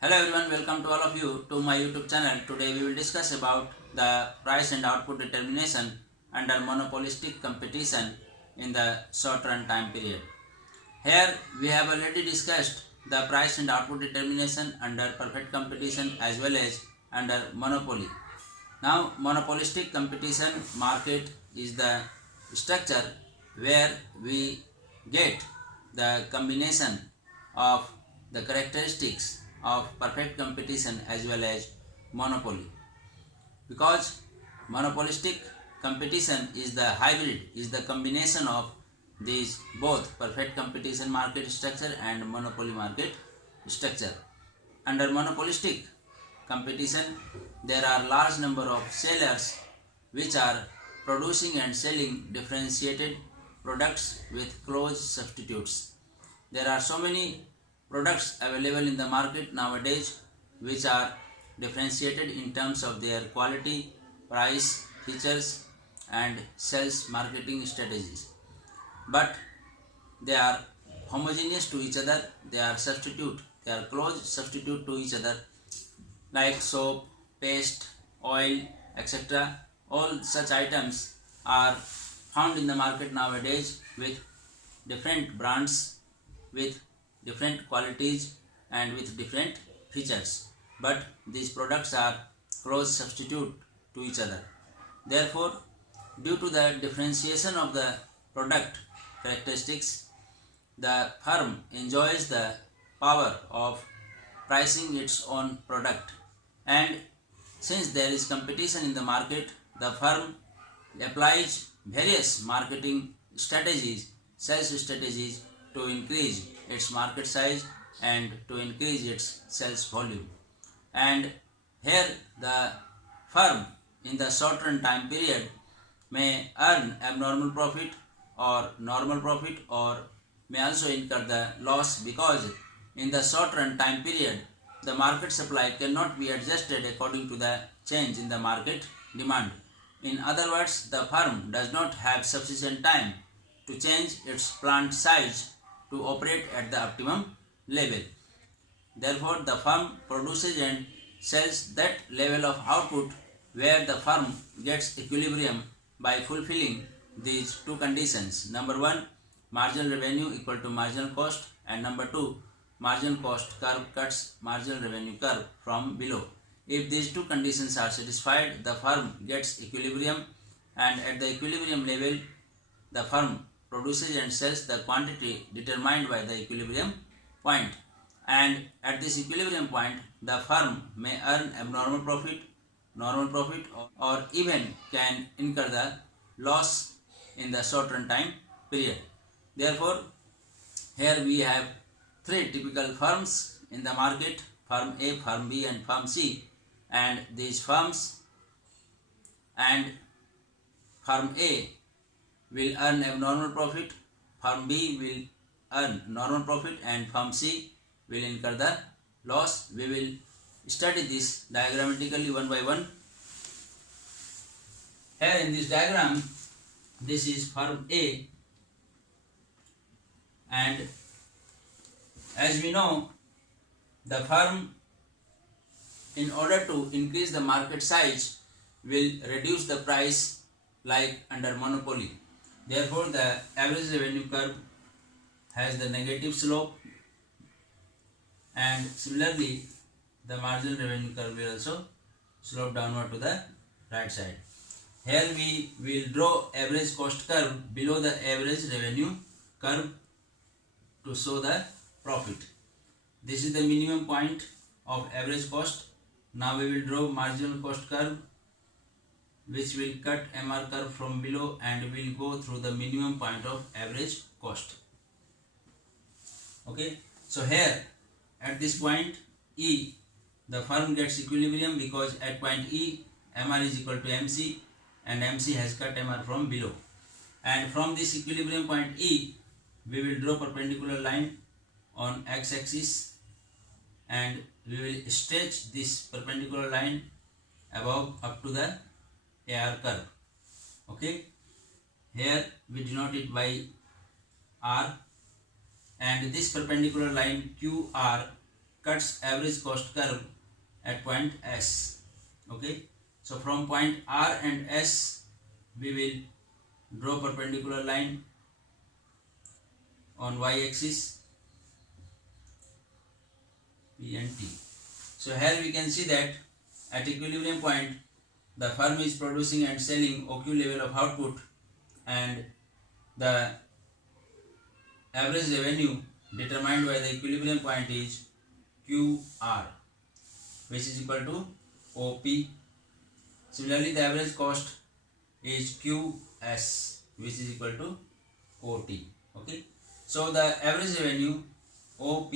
Hello everyone, welcome to all of you to my YouTube channel. Today we will discuss about the price and output determination under monopolistic competition in the short run time period. Here we have already discussed the price and output determination under perfect competition as well as under monopoly. Now monopolistic competition market is the structure where we get the combination of the characteristics of perfect competition as well as monopoly, because monopolistic competition is the hybrid, is the combination of these both perfect competition market structure and monopoly market structure. Under monopolistic competition there are large number of sellers which are producing and selling differentiated products with close substitutes. There are so many products available in the market nowadays which are differentiated in terms of their quality, price, features and sales marketing strategies, but they are homogeneous to each other, they are close substitute to each other, like soap, paste, oil, etc. All such items are found in the market nowadays with different brands, with different qualities and with different features, but these products are close substitute to each other. Therefore, due to the differentiation of the product characteristics, the firm enjoys the power of pricing its own product, and since there is competition in the market, the firm applies various marketing strategies, sales strategies to increase its market size and to increase its sales volume. And here the firm in the short run time period may earn abnormal profit or normal profit, or may also incur the loss, because in the short run time period the market supply cannot be adjusted according to the change in the market demand. In other words, the firm does not have sufficient time to change its plant size to operate at the optimum level. Therefore, the firm produces and sells that level of output where the firm gets equilibrium by fulfilling these two conditions. Number one, marginal revenue equal to marginal cost, and number two, marginal cost curve cuts marginal revenue curve from below. If these two conditions are satisfied, the firm gets equilibrium, and at the equilibrium level the firm produces and sells the quantity determined by the equilibrium point, and at this equilibrium point the firm may earn abnormal profit, normal profit, or even can incur the loss in the short run time period. Therefore, here we have three typical firms in the market: firm A, firm B and firm C. And these firms and firm A will earn abnormal profit, firm B will earn normal profit and firm C will incur the loss. We will study this diagrammatically one by one. Here in this diagram, this is firm A, and as we know, the firm, in order to increase the market size, will reduce the price like under monopoly. Therefore, the average revenue curve has the negative slope, and similarly the marginal revenue curve will also slope downward to the right side. Here we will draw average cost curve below the average revenue curve to show the profit. This is the minimum point of average cost. Now we will draw marginal cost curve which will cut MR curve from below and will go through the minimum point of average cost. Okay, so here at this point E, the firm gets equilibrium because at point E MR is equal to MC and MC has cut MR from below, and from this equilibrium point E we will draw perpendicular line on x-axis and we will stretch this perpendicular line above up to the AR curve. Okay, here we denote it by R, and this perpendicular line QR cuts average cost curve at point S. Okay, so from point R and S we will draw perpendicular line on y-axis P and T. So here we can see that at equilibrium point the firm is producing and selling OQ level of output, and the average revenue determined by the equilibrium point is QR, which is equal to OP. Similarly, the average cost is QS, which is equal to OT. Okay, so the average revenue OP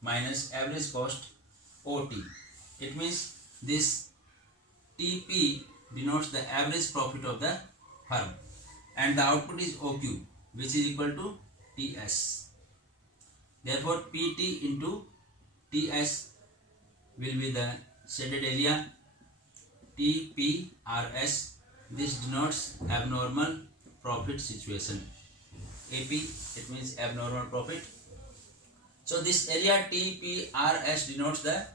minus average cost OT. It means this TP denotes the average profit of the firm, and the output is OQ, which is equal to TS. Therefore, PT into TS will be the shaded area. TPRS, this denotes abnormal profit situation. AP, it means abnormal profit. So this area TPRS denotes the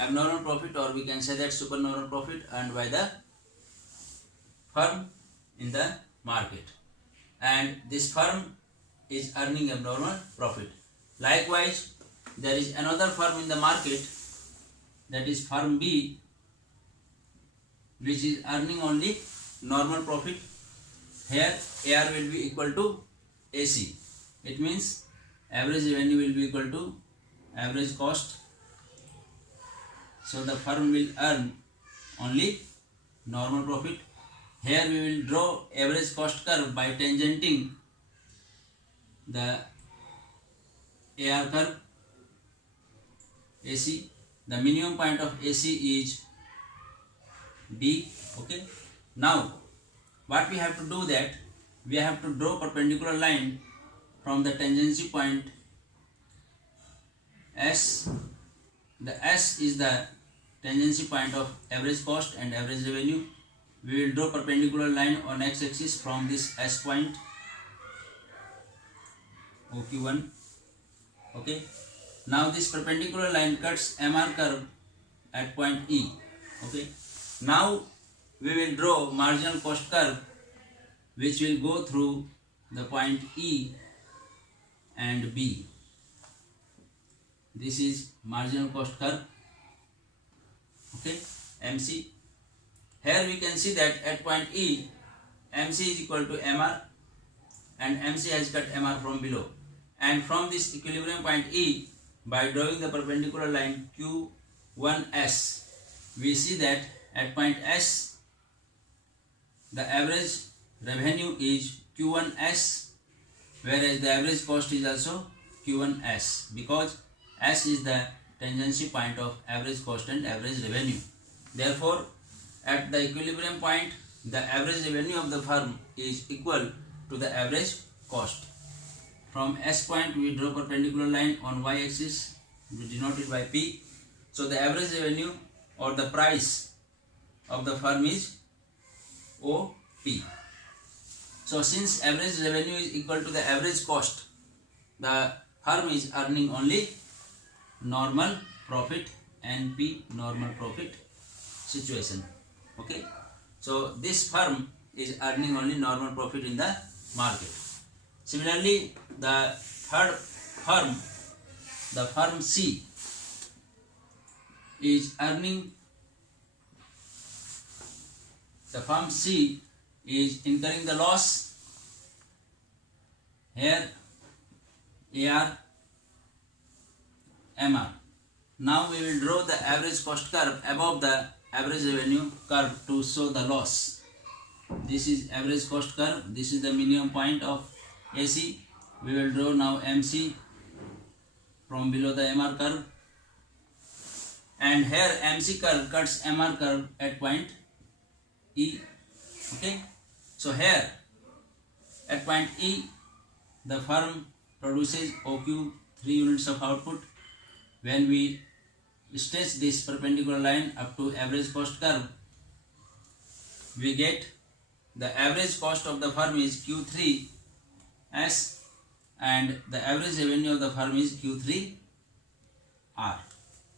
abnormal profit, or we can say that supernormal profit earned by the firm in the market, and this firm is earning abnormal profit. Likewise, there is another firm in the market, that is firm B, which is earning only normal profit. Here AR will be equal to AC. It means average revenue will be equal to average cost. So the firm will earn only normal profit. Here we will draw average cost curve by tangenting the AR curve AC. The minimum point of AC is D. Okay. Now what we have to do, that we have to draw perpendicular line from the tangency point S. The S is the tangency point of average cost and average revenue. We will draw perpendicular line on x-axis from this S point, OQ1. Okay. Now this perpendicular line cuts MR curve at point E. Okay. Now we will draw marginal cost curve, which will go through the point E and B. This is marginal cost curve. Okay, MC. Here we can see that at point E, MC is equal to MR, and MC has cut MR from below. And from this equilibrium point E, by drawing the perpendicular line Q1S, we see that at point S, the average revenue is Q1S, whereas the average cost is also Q1S, because S is the tangency point of average cost and average revenue. Therefore, at the equilibrium point, the average revenue of the firm is equal to the average cost. From S point, we draw perpendicular line on y-axis, denoted by P. So the average revenue or the price of the firm is OP. So since average revenue is equal to the average cost, the firm is earning only normal profit, NP, normal profit situation. Okay. So this firm is earning only normal profit in the market. Similarly, the third firm, the firm C, is earning, the firm C is incurring the loss. Here AR, MR. Now we will draw the average cost curve above the average revenue curve to show the loss. This is average cost curve. This is the minimum point of AC. We will draw now MC from below the MR curve. And here MC curve cuts MR curve at point E. Okay. So here at point E, the firm produces OQ 3 units of output. When we stretch this perpendicular line up to average cost curve, we get the average cost of the firm is Q3S and the average revenue of the firm is Q3R.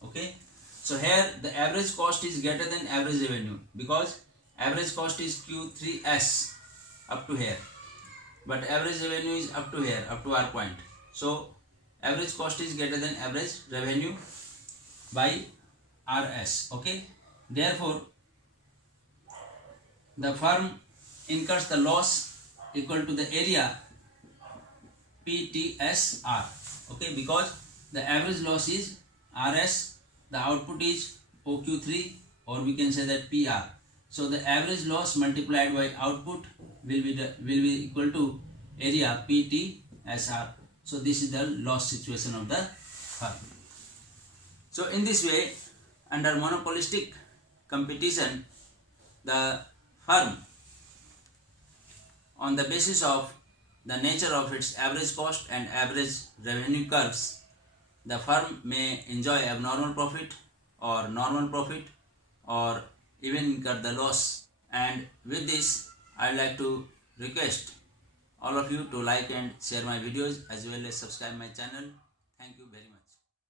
Okay, so here the average cost is greater than average revenue because average cost is Q3S up to here, but average revenue is up to here, up to our point. So average cost is greater than average revenue by RS. Okay, therefore the firm incurs the loss equal to the area PTSR. Okay, because the average loss is RS, the output is OQ3, or we can say that PR. So the average loss multiplied by output will be equal to area PTSR. So this is the loss situation of the firm. So in this way, under monopolistic competition, the firm, on the basis of the nature of its average cost and average revenue curves, the firm may enjoy abnormal profit or normal profit or even incur the loss. And with this, I would like to request all of you to like and share my videos as well as subscribe my channel. Thank you very much.